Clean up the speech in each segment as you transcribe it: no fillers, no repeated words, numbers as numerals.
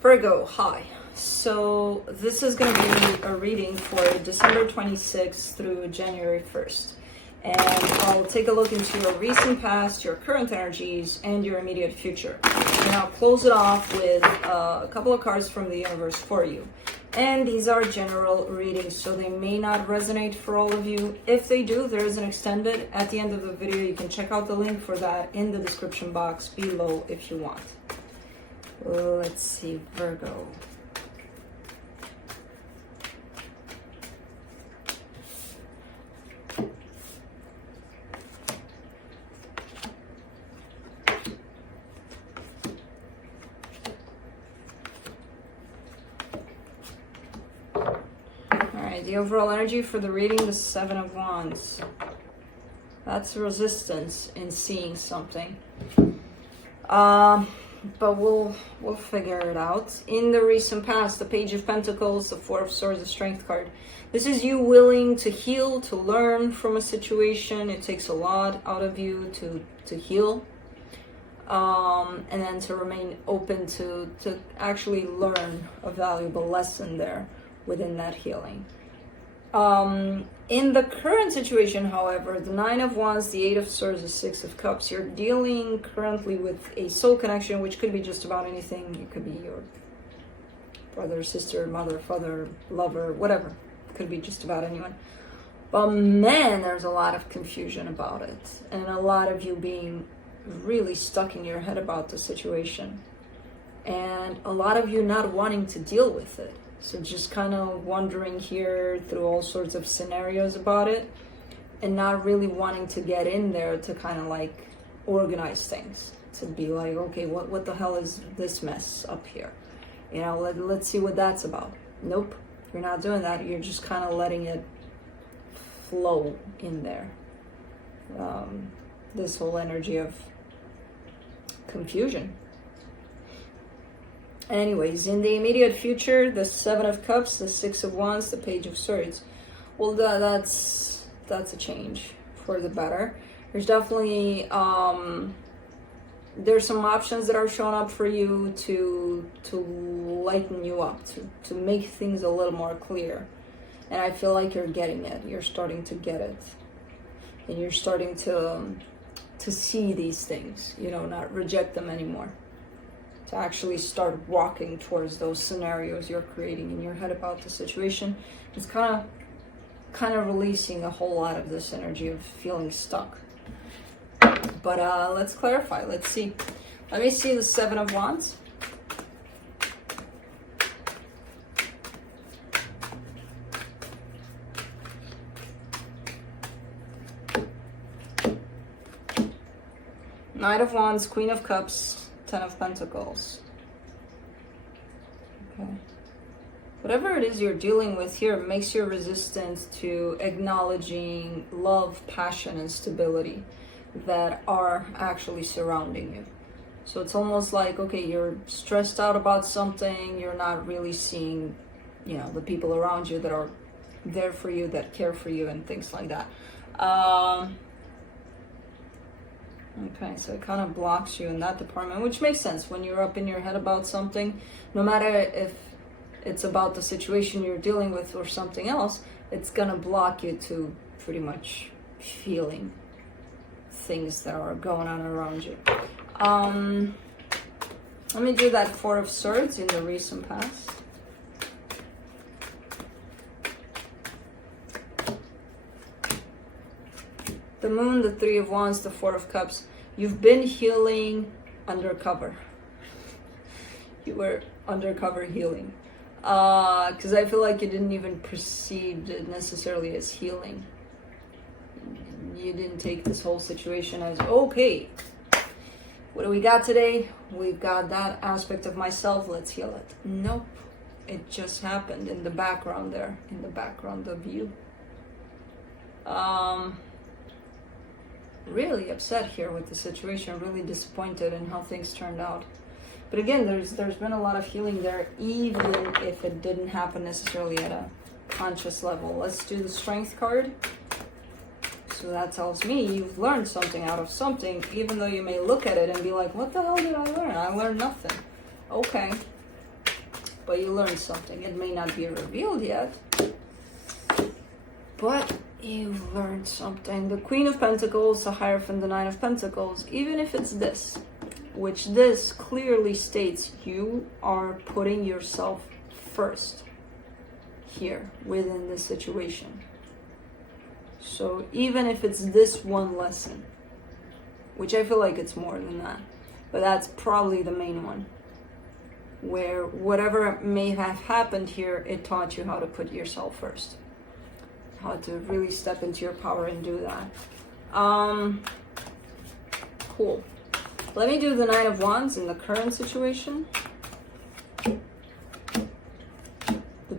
Virgo, hi. So this is going to be a reading for December 26th through January 1st. And I'll take a look into your recent past, your current energies, and your immediate future. And I'll close it off with a couple of cards from the universe for you. And these are general readings, so they may not resonate for all of you. If they do, there is an extended at the end of the video. You can check out the link for that in the description box below if you want. Let's see, Virgo. Alright, the overall energy for the reading, the Seven of Wands. That's resistance in seeing something. But we'll figure it out. In the recent past, the Page of Pentacles, the Four of Swords, the Strength card. This is you willing to heal, to learn from a situation. It takes a lot out of you to heal. And then to remain open to actually learn a valuable lesson there within that healing. In the current situation, however, the Nine of Wands, the Eight of Swords, the Six of Cups, you're dealing currently with a soul connection, which could be just about anything. It could be your brother, sister, mother, father, lover, whatever. It could be just about anyone. But man, there's a lot of confusion about it. And a lot of you being really stuck in your head about the situation. And a lot of you not wanting to deal with it. So just kind of wandering here through all sorts of scenarios about it and not really wanting to get in there to kind of like organize things. To be like, okay, what the hell is this mess up here? You know, let's see what that's about. Nope, you're not doing that. You're just kind of letting it flow in there. This whole energy of confusion. Anyways, in the immediate future, the Seven of Cups, the Six of Wands, the Page of Swords. Well, that's a change for the better. There's definitely there's some options that are showing up for you to lighten you up, to make things a little more clear. And I feel like you're getting it. You're starting to get it, and you're starting to see these things. You know, not reject them anymore. To actually start walking towards those scenarios you're creating in your head about the situation. It's kind of releasing a whole lot of this energy of feeling stuck. But let's clarify. Let's see. Let me see the Seven of Wands. Knight of Wands, Queen of Cups, Ten of Pentacles. Okay. Whatever it is you're dealing with here makes you resistant to acknowledging love, passion, and stability that are actually surrounding you. So it's almost like, okay, you're stressed out about something, you're not really seeing, you know, the people around you that are there for you, that care for you, and things like that. Okay, so it kind of blocks you in that department, which makes sense when you're up in your head about something. No matter if it's about the situation you're dealing with or something else, it's gonna block you to pretty much feeling things that are going on around you. Let me do that Four of Swords in the recent past. The Moon, the Three of Wands, the Four of Cups. You've been healing undercover. You were undercover healing. Because I feel like you didn't even perceive it necessarily as healing. You didn't take this whole situation as, okay, what do we got today? We've got that aspect of myself, let's heal it. Nope. It just happened in the background there, in the background of you. Really upset here with the situation, really disappointed in how things turned out. But again, there's been a lot of healing there, even if it didn't happen necessarily at a conscious level. Let's do the Strength card. So that tells me you've learned something out of something, even though you may look at it and be like, what the hell did I learn? I learned nothing. Okay. but you learned something. It may not be revealed yet, but you learned something. The Queen of Pentacles, the Hierophant, the Nine of Pentacles, even if it's this, which this clearly states you are putting yourself first here within this situation. So even if it's this one lesson, which I feel like it's more than that, but that's probably the main one, where whatever may have happened here, it taught you how to put yourself first, how to really step into your power and do that. Cool. Let me do the Nine of Wands in the current situation. The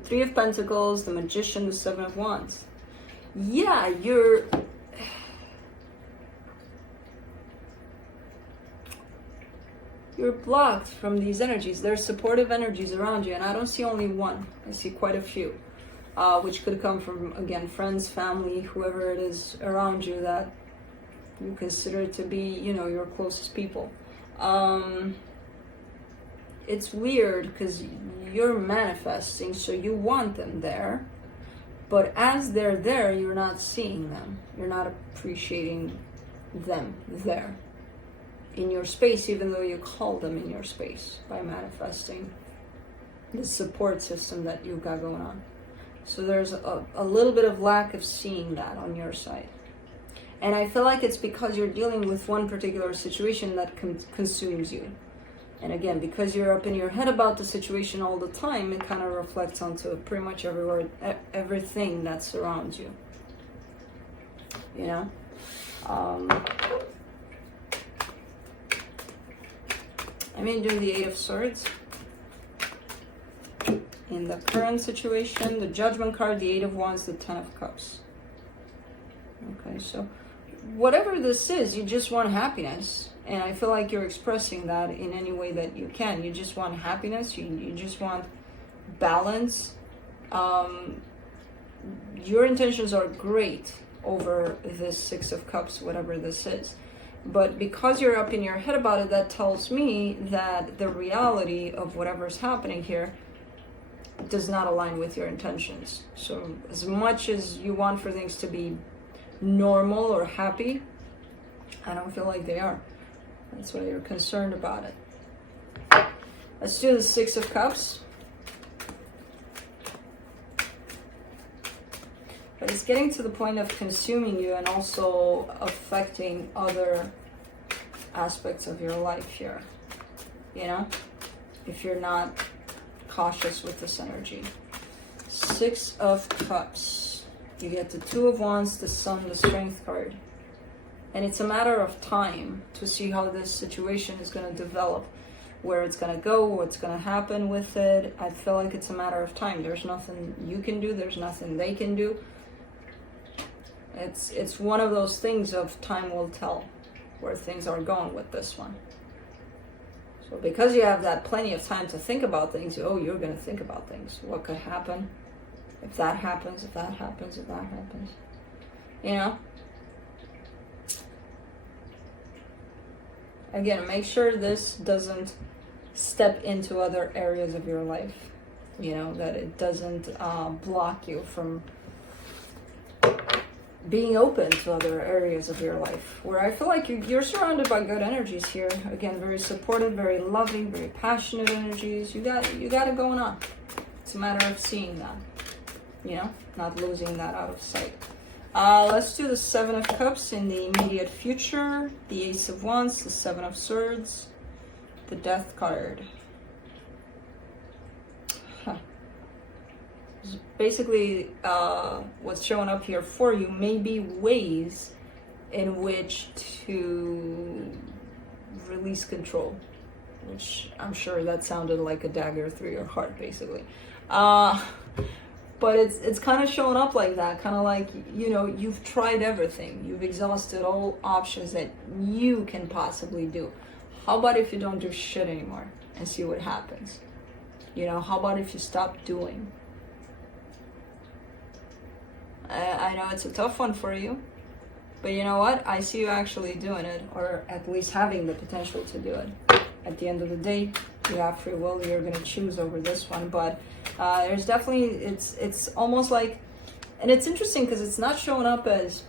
Three of Pentacles, the Magician, the Seven of Wands. Yeah, you're blocked from these energies. There's supportive energies around you, and I don't see only one. I see quite a few, which could come from, again, friends, family, whoever it is around you that you consider to be, you know, your closest people. It's weird because you're manifesting, so you want them there, but as they're there, you're not seeing them. You're not appreciating them there in your space, even though you call them in your space by manifesting the support system that you've got going on. So there's a little bit of lack of seeing that on your side. And I feel like it's because you're dealing with one particular situation that consumes you. And again, because you're up in your head about the situation all the time, it kind of reflects onto pretty much everything that surrounds you. You know? I'm going to do the Eight of Swords. In the current situation, the Judgment card, the Eight of Wands, the Ten of Cups. Okay, so whatever this is, you just want happiness. And I feel like you're expressing that in any way that you can. You just want happiness. You just want balance. Your intentions are great over this Six of Cups, whatever this is. But because you're up in your head about it, that tells me that the reality of whatever's happening here does not align with your intentions. So as much as you want for things to be normal or happy, I don't feel like they are. That's why you're concerned about it. Let's do the Six of Cups. But it's getting to the point of consuming you and also affecting other aspects of your life here. You know? If you're not cautious with this energy. Six of Cups. You get the Two of Wands, the Sun, the Strength card. And it's a matter of time to see how this situation is going to develop. Where it's going to go, what's going to happen with it. I feel like it's a matter of time. There's nothing you can do. There's nothing they can do. It's one of those things of time will tell where things are going with this one. So because you have that plenty of time to think about things, you're going to think about things. What could happen if that happens, if that happens, if that happens. You know? Again, make sure this doesn't step into other areas of your life. You know, that it doesn't block you from being open to other areas of your life, where I feel like you're surrounded by good energies here. Again, very supportive, very loving, very passionate energies. You got it going on. It's a matter of seeing that, you know, not losing that out of sight. Let's do the Seven of Cups in the immediate future, the Ace of Wands, the Seven of Swords, the Death card. Basically, what's showing up here for you may be ways in which to release control, which I'm sure that sounded like a dagger through your heart, basically. But it's kind of showing up like that, kind of like, you know, you've tried everything. You've exhausted all options that you can possibly do. How about if you don't do shit anymore and see what happens? You know, how about if you stop doing? I know it's a tough one for you, but you know what? I see you actually doing it, or at least having the potential to do it. At the end of the day, you have free will, you're going to choose over this one. But there's definitely, it's almost like, and it's interesting because it's not showing up as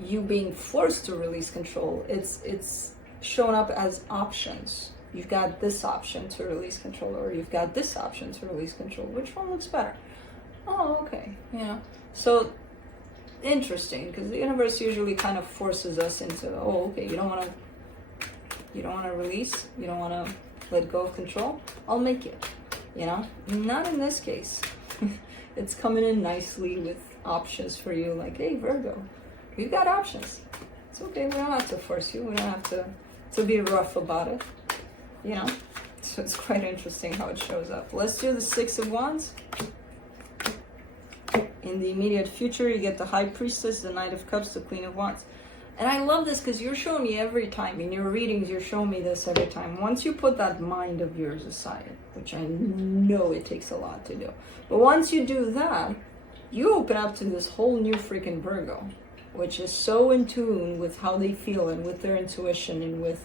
you being forced to release control. It's showing up as options. You've got this option to release control, or you've got this option to release control. Which one looks better? Oh, okay, So interesting, because the universe usually kind of forces us into, oh, okay, you don't want to release, you don't want to let go of control. I'll make it. Not in this case. It's coming in nicely with options for you. Like, hey, Virgo, we've got options. It's okay. We don't have to force you. We don't have to be rough about it. So it's quite interesting how it shows up. Let's do the Six of Wands. In the immediate future, you get the High Priestess, the Knight of Cups, the Queen of Wands. And I love this because you're showing me every time. In your readings, you're showing me this every time. Once you put that mind of yours aside, which I know it takes a lot to do. But once you do that, you open up to this whole new freaking Virgo, which is so in tune with how they feel and with their intuition and with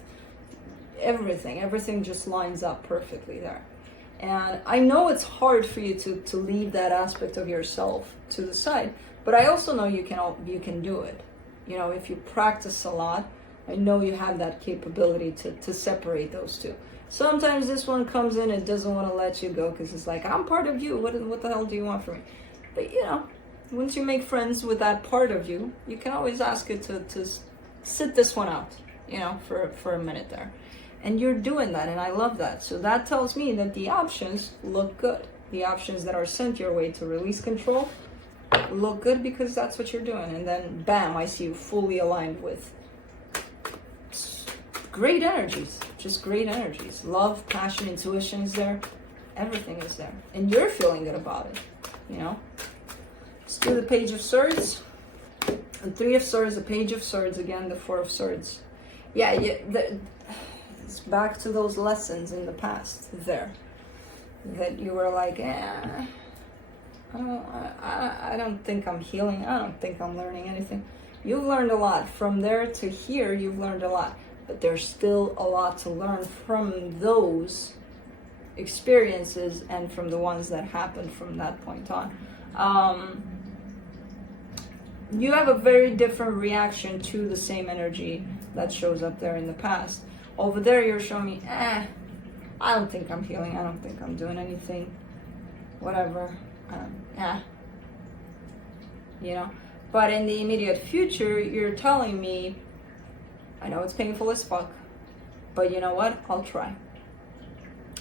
everything. Everything just lines up perfectly there. And I know it's hard for you to leave that aspect of yourself to the side, but I also know you can do it. If you practice a lot, I know you have that capability to separate those two. Sometimes this one comes in and doesn't want to let you go because it's like, I'm part of you. What the hell do you want from me? But once you make friends with that part of you, you can always ask it to sit this one out, for a minute there. And you're doing that, and I love that. So that tells me that the options look good. The options that are sent your way to release control look good because that's what you're doing. And then, bam, I see you fully aligned with great energies. Just great energies. Love, passion, intuition is there. Everything is there. And you're feeling good about it, Let's do the Page of Swords. The Three of Swords, the Page of Swords, again, the Four of Swords. It's back to those lessons in the past there that you were like, I don't think I'm healing. I don't think I'm learning anything. You've learned a lot. From there to here, you've learned a lot. But there's still a lot to learn from those experiences and from the ones that happened from that point on. You have a very different reaction to the same energy that shows up there in the past. Over there, you're showing me, I don't think I'm healing. I don't think I'm doing anything. Whatever. But in the immediate future, you're telling me, I know it's painful as fuck, but you know what? I'll try.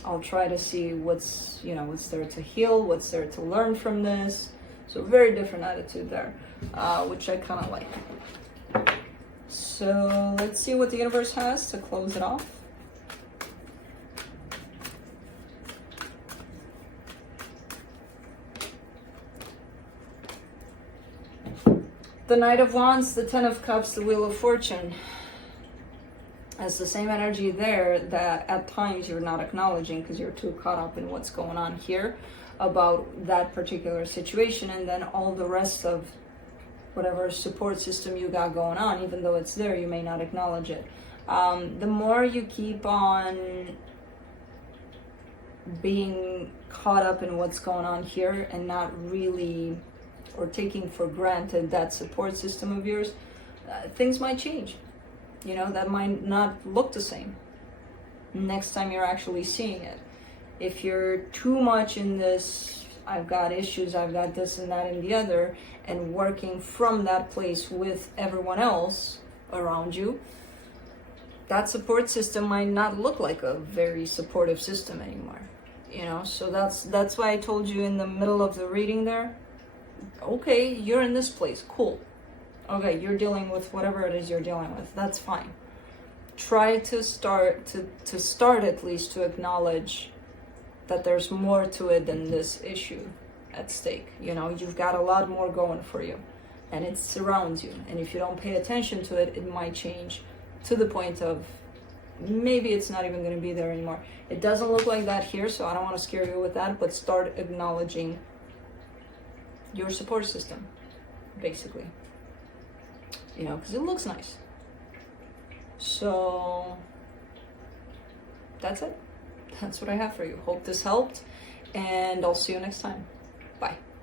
I'll try to see what's there to heal, what's there to learn from this. So very different attitude there, which I kind of like. So let's see what the universe has to close it off. The Knight of Wands, the Ten of Cups, the Wheel of Fortune. It's the same energy there that at times you're not acknowledging because you're too caught up in what's going on here about that particular situation, and then all the rest of whatever support system you got going on, even though it's there, you may not acknowledge it. The more you keep on being caught up in what's going on here and not really, or taking for granted that support system of yours, things might change. That might not look the same next time you're actually seeing it. If you're too much in this, I've got issues, I've got this and that and the other, and working from that place with everyone else around you, that support system might not look like a very supportive system anymore. So that's why I told you in the middle of the reading there, okay, you're in this place, cool. Okay, you're dealing with whatever it is you're dealing with, that's fine. Try to start at least to acknowledge that there's more to it than this issue at stake. You've got a lot more going for you, and it surrounds you. And if you don't pay attention to it, it might change to the point of maybe it's not even going to be there anymore. It doesn't look like that here, so I don't want to scare you with that, but start acknowledging your support system, basically. Because it looks nice. So that's it. that's what I have for you. Hope this helped, and I'll see you next time. Bye.